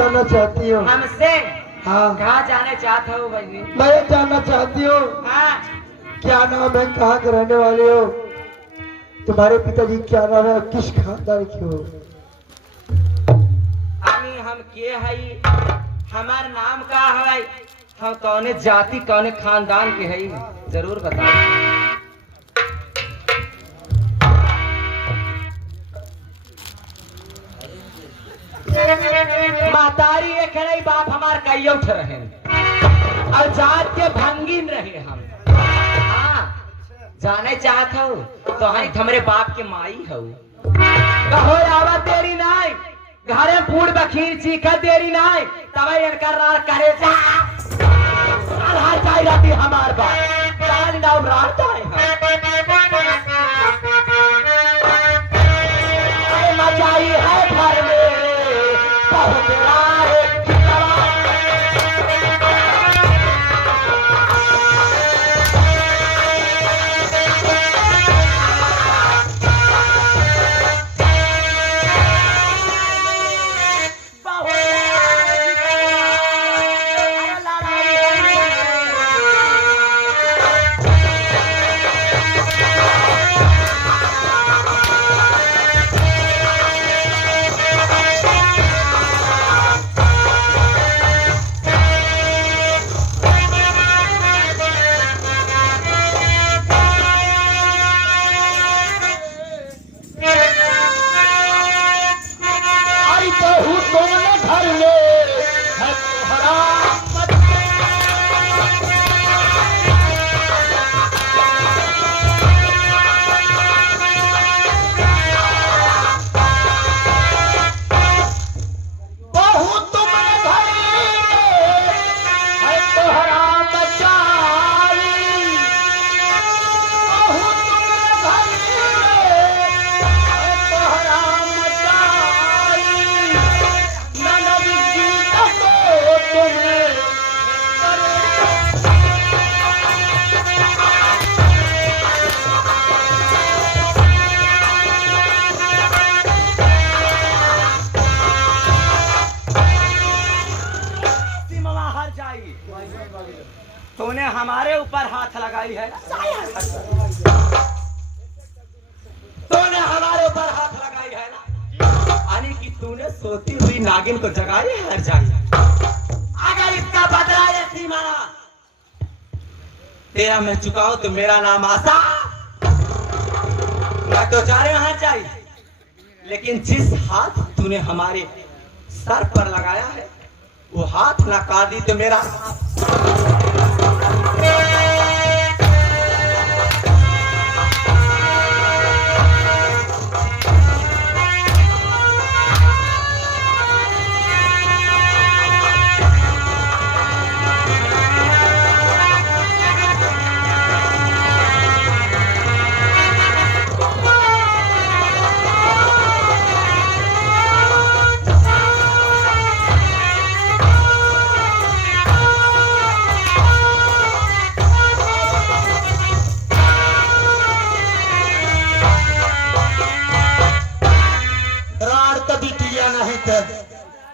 जानना चाहती हो? हमसे? हाँ। कहाँ जाने चाहता हूँ भाई? मैं जानना चाहती हूँ हाँ। क्या नाम है, कहाँ के रहने वाले हो, तुम्हारे पिताजी क्या नाम है, किस खानदान के हो? हम के हई, हमार नाम का है, हम कौने जाति कौने खानदान के हई, जरूर बताओ। महतारी एक नहीं, बाप हमार कई उठ रहे और जात के भंगीन रहे हम। हाँ, जाने चाहत हो तो है हमरे बाप के माई हो। कहो आवा तेरी नाई घरे फूड बखीर चीखा तेरी नाई तब इनकर करे जा जाती हमार बाप चाल नाम रास्ता है मचाई है घर में बहुत तूने हमारे ऊपर हाथ लगाई है, तूने हमारे ऊपर हाथ लगाई है ना, यानी कि तूने सोती हुई नागिन को जगाई हर जाई। अगर इसका बदला ये सीमा तेरा मैं चुकाऊं तो मेरा नाम आसा, मैं तो जा रहे वहां चाहिए, लेकिन जिस हाथ तूने हमारे सर पर लगाया है वो हाथ ना काट दी तो मेरा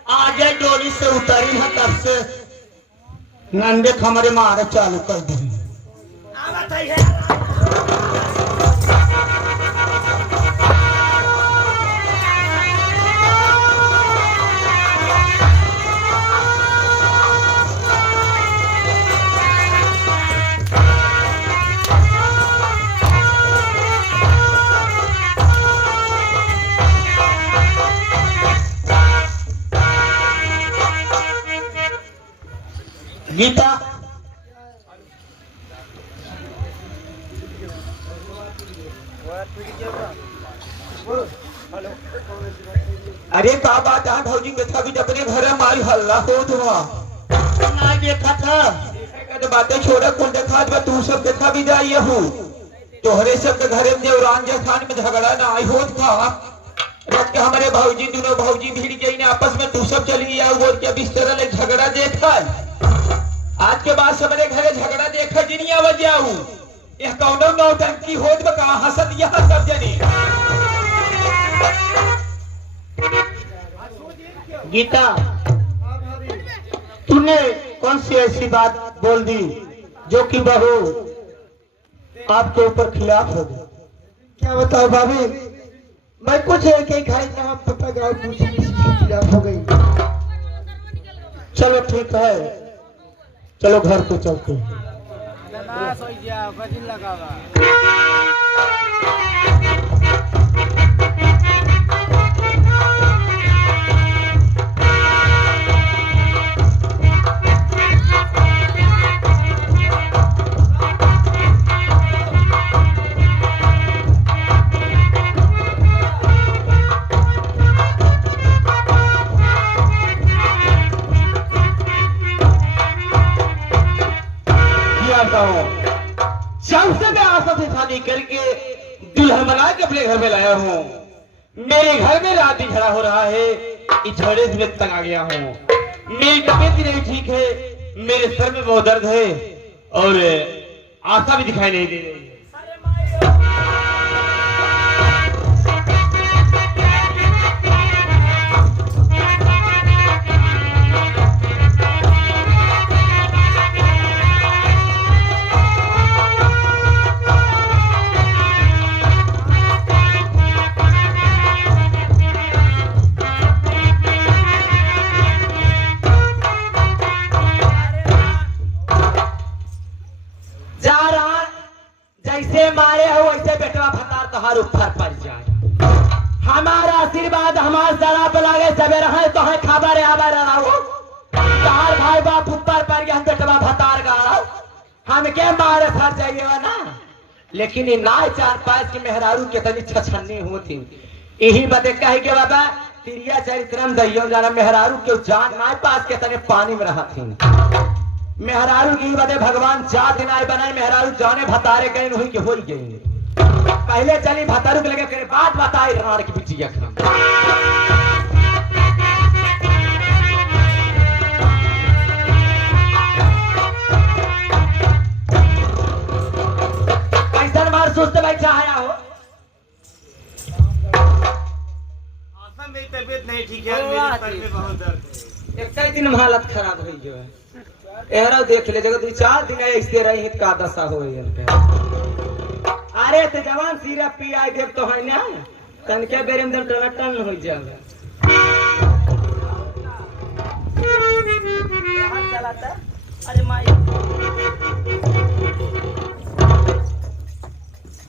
आगे डोली से उतरी है तब से नंदे हमारे मारे चालू कर दी। गीता अरे का बात है भौजी के था भी अपने घर मारी हल्ला हो ना देखा था तो बातें छोड़ा कौन देखा तू सब देखा भी जाइए हूँ तोहरे सब के घरे में देवरान जैसान में झगड़ा ना आई हो था रख के हमारे भौजी दोनों भौजी भीड़ गई ना आपस में तू सब चली गया बोल के बिस्तर ले झगड़ा देखा आज के बाद सबरे घरे झगड़ा देखा जिनिया बजाऊ यह कौनो नौटंकी होत बका हसत यह सब जनी गीता तूने कौन सी ऐसी बात बोल दी जो कि बहू आपके ऊपर खिलाफ हो गई? क्या बताओ भाभी, मैं कुछ एक ही खाई ना पता गाँव पूछी किसकी खिलाफ हो गई। चलो ठीक है, चलो घर पे चलते हैं। सबसे मैं आशा से शादी करके दुल्हन बना के अपने घर में लाया हूँ। मेरे घर में रात भी झगड़ा हो रहा है, इस झगड़े से मैं तंग आ गया हूँ। मेरी तबीयत भी नहीं ठीक है, मेरे सर में बहुत दर्द है और आशा भी दिखाई नहीं दे रही है। मारे हो वैसे बेटवा भतार तोहार ऊपर पड़ जाए। हमारा आशीर्वाद हमार जरा पर लागे सबे रहे तो है खबर आवर रहो। तोहार भाई बाप ऊपर पड़ गया, बेटवा भतार गाड़ो हम के मारे फर जाइए ना। लेकिन ये ना चार पांच की मेहरारू के तनी छछन्नी होती, यही बदे कहे के बाबा तिरिया चरित्रम दैयो जाना मेहरारू के जान ना पास के तने पानी में रहा थी। मेहरारू की बदे भगवान चार दिन आए बनाए, मेहरारू जाने भतारे गए हुई के हो गई। पहले चली भतारू के लगे करे बात बताए राण की बिटिया का। कैसन मार सुस्त बैठा आया हो? मेरी तबीयत नहीं ठीक है, मेरे सर में बहुत दर्द है। एक दिन हालत खराब हुई जो है एहरा देख ले जगह 2-4 दिन ऐसे रही का दशा हो। अरे तो जवान सिरप पी आए देव तो है ना तनके बेरे में टन हो जाएगा। अरे माई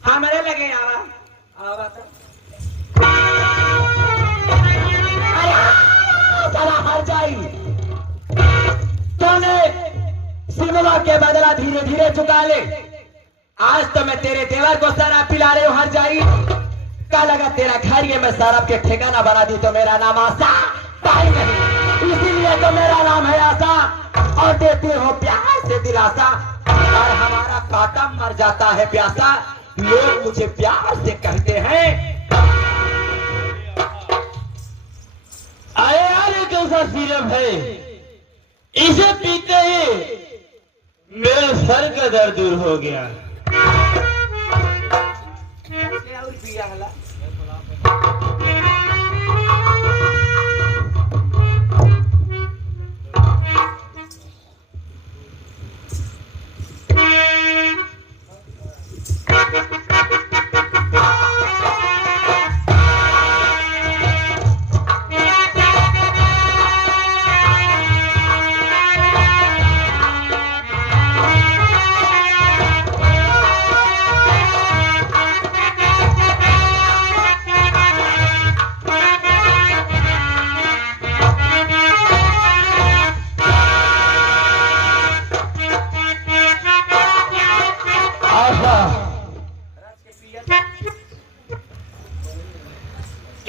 हमारे लगे आवा आवा चला हर जाई सिनेमा के बदला धीरे धीरे चुका ले। आज तो मैं तेरे देवर को शराब पिला रही हूँ हर जाई। कल अगर तेरा घर ये मैं शराब के ठिकाना बना दी तो मेरा नाम आशा नहीं, इसीलिए तो मेरा नाम है आशा और देती हो प्यार से दिलासा। और हमारा काटा मर जाता है प्यासा, लोग मुझे प्यार से कहते हैं अरे यार कैसा सिरप है, इसे पीते ही मेरे सर का दर्द दूर हो गया।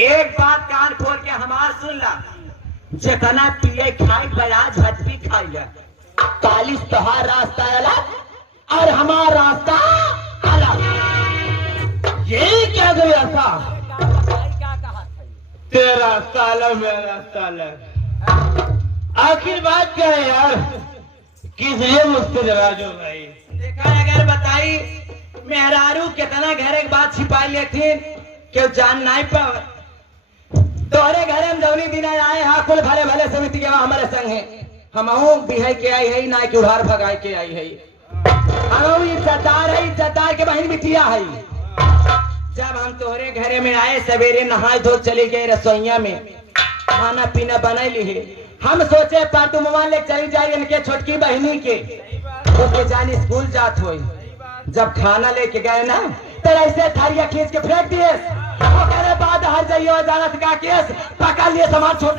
एक बात कान खोल के हमार सुन ला, जितना पिए खाई बयाज हट भी खाई 40 तोहार रास्ता अलग और हमारा रास्ता अलग। यही क्या गई ऐसा तेरा रास्ता अलग मेरा रास्ता अलग। आखिर बात क्या है यार, किसलिए मुझसे नाराज हो भाई? देखा अगर बताई मेहरारू कितना घर एक बात छिपा लेती क्यों जान नहीं पावे। तोहरे घरे में जौनी दिन आए हाँ कुल भले भले समिति के हमारे संग है हमहू बिहाई के आई है ना कि उधार भगाए के आई है। हमहू इज्जतदार है, इज्जतदार के बहन बिटिया है। जब हम तोहरे घरे में आए सवेरे नहाए धो चले गए रसोईया में खाना पीना बनाई ली है। हम सोचे पर तुम ले चली जाए इनके छोटकी बहनी के उसके जान स्कूल जात हो। जब खाना लेके गए ना तो ऐसे थारिया खींच के फेंक दिए। वो बाद हर जाइए जाना का केस पका लिए सामान छोड़।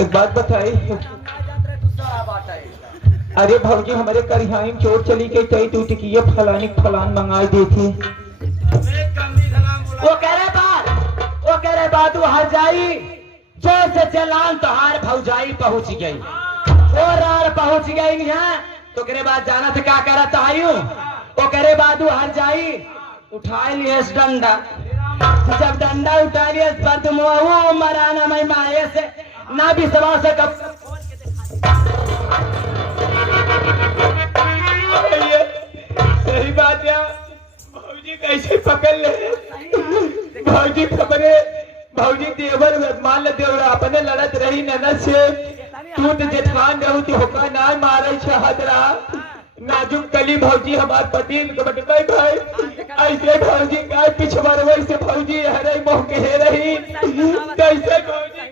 एक बात बताई। अरे भौजी हमारे करिहाई में चोट चली गई तई तू टिकिए फलानी फलान मंगा दी थी। वो कह रहे बात वो हर जाई जोर से चलान तो हार भौजाई पहुंच गई और पहुंच गई यहाँ तो करे बाद जाना था क्या करा तायू। वो करे बाद वो हर जाई उठा लिए डंडा। जब डंडा उठा लिए पर तुम वो मराना मैं माए से ना भी सवाल से कब सही बात है। भौजी कैसे पकड़ ले भौजी खबरे भौजी देवर मान ले देवर अपने लड़त रही ननद से तू तो जेठान रहू तो होका ना मारे छहदरा नाजुक कली भौजी हमार पति बटकाई भाई ऐसे भौजी का पिछवर वैसे भौजी हरे मोह के रही कैसे भौजी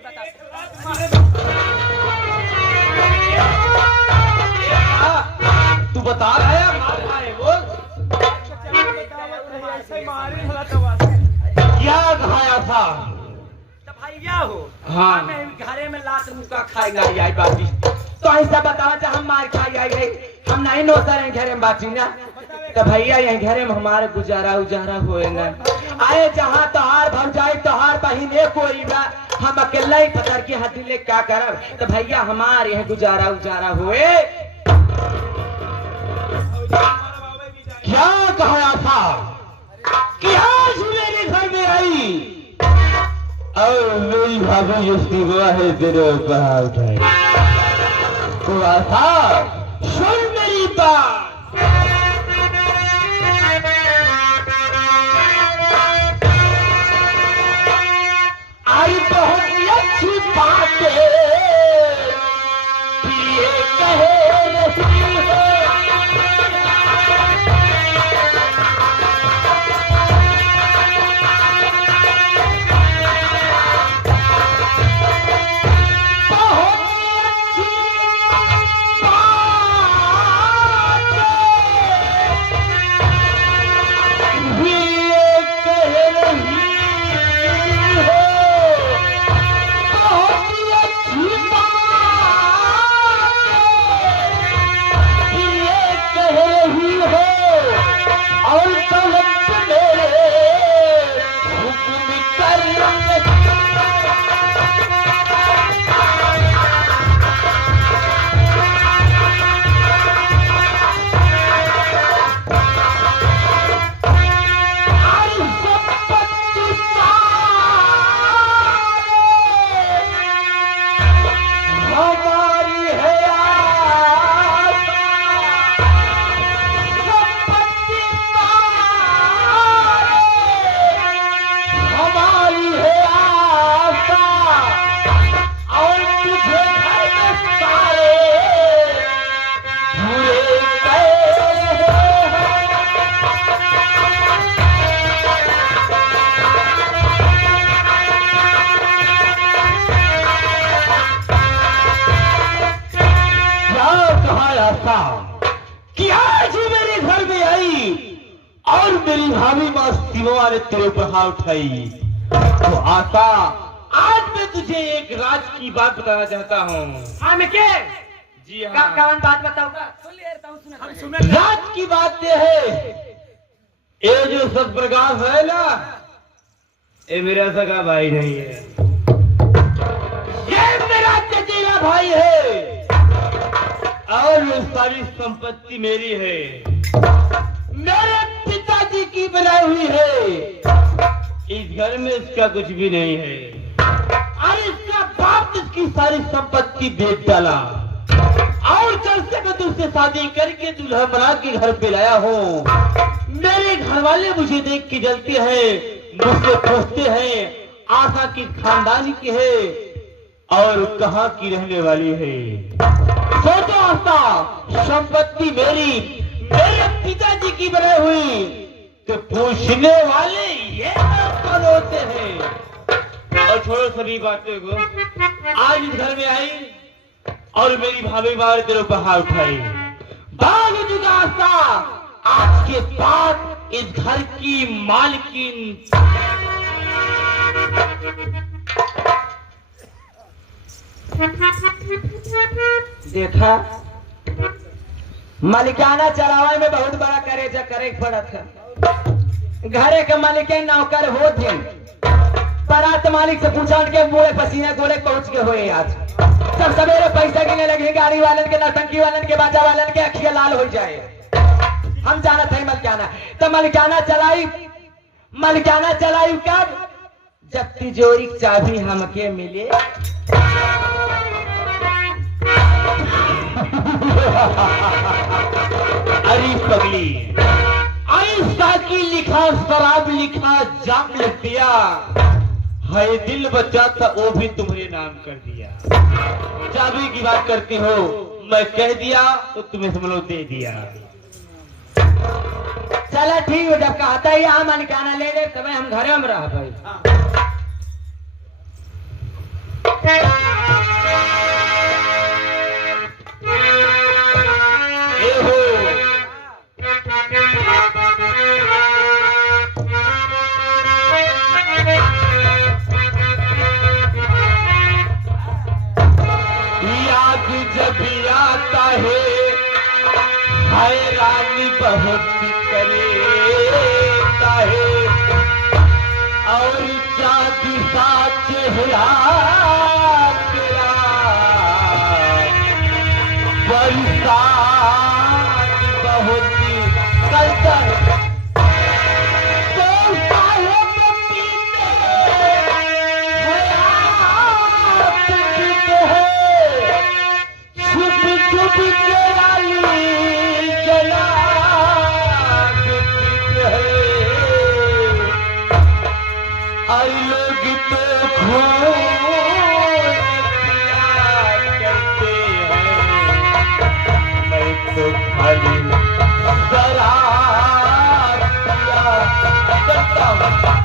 तू बता रहा है बोल क्या खाया था भैया हो। हाँ मैं घरे में लात मुका खाएगा आई बाती तो ऐसा बतावा चाहे हम मार खाई आई गई हम नहीं नौसर हैं घरे में बाती ना तो भैया यहीं घरे में हमारे गुजारा उजारा हुए ना आए जहाँ तोहार भर जाए तोहार बहिने कोई ना हम अकेला ही पत्थर की हड्डी ले क्या करब तो भैया हमारे यहाँ गुजारा उजारा हुए। क्या कहा था कि आज मेरे घर में आई और मेरी भाभी उसकी हुआ है तेरे ऊपर तो था सुन मेरी बात। आई बहुत ही अच्छी बात है ये कहे रही है कि आज मेरे घर में आई और मेरी भाभी मस्तियों ने तेरे ऊपर हाथ उठाई तो आका आज मैं तुझे एक राज की बात बताना चाहता हूँ। हाँ मैं क्या जी हाँ कौन बात बताऊंगा राज की बात यह है ये जो सतप्रकाश है ना ये मेरा सगा भाई नहीं है ये मेरा चचेरा भाई है और ये सारी संपत्ति मेरी है मेरे पिताजी की बनाई हुई है। इस घर में इसका कुछ भी नहीं है और इसका बाप इसकी सारी संपत्ति बेच डाला और कल से मैं तुझसे शादी करके दूल्हा बना के घर पे लाया हूँ। मेरे घर वाले मुझे देख के जलते हैं, मुझसे पूछते हैं आशा की खानदानी की है और कहाँ की रहने वाली है। सोचो आशा, संपत्ति मेरे पिताजी की बनी हुई, तो पूछने वाले ये कौन होते हैं। और छोड़ो सभी बातें को, आज इस घर में आई और मेरी भाभी मार तेरे ऊपर हाथ उठाई। भाग चुका आशा, आज के बाद इस घर की मालकिन देखा मालिकाना चलावे में बहुत बड़ा करे पड़ा था। घरे के मालिक नौकर हो थे, बारात मालिक से पूछा के मुँह पसीने गोले पहुंच के हुए। आज सब सवेरे पैसा गिने लगे, गाड़ी वालन के, नौटंकी वालन के, बाजा वालन के अखिया लाल हो जाए। हम जाना थे मलिकाना, तो मलिकाना चलाई कब? जब तिजोरी की चाबी हमके मिले। अरे पगली, आइंस्टा की लिखा शराब लिखा जाम लिख दिया है, दिल बचा था वो भी तुम्हारे नाम कर दिया। चाबी की बात करती हो, मैं कह दिया तो तुम्हें समझो दे दिया। चला ठीक है, जब कहता ही हम अनकाना ले ले तब हम घरे में रह भाई। हैरानी बहुत करेता है और चांदी सा चेहरा तेरा, बरसात बहुत करता है। जरा करता हूँ।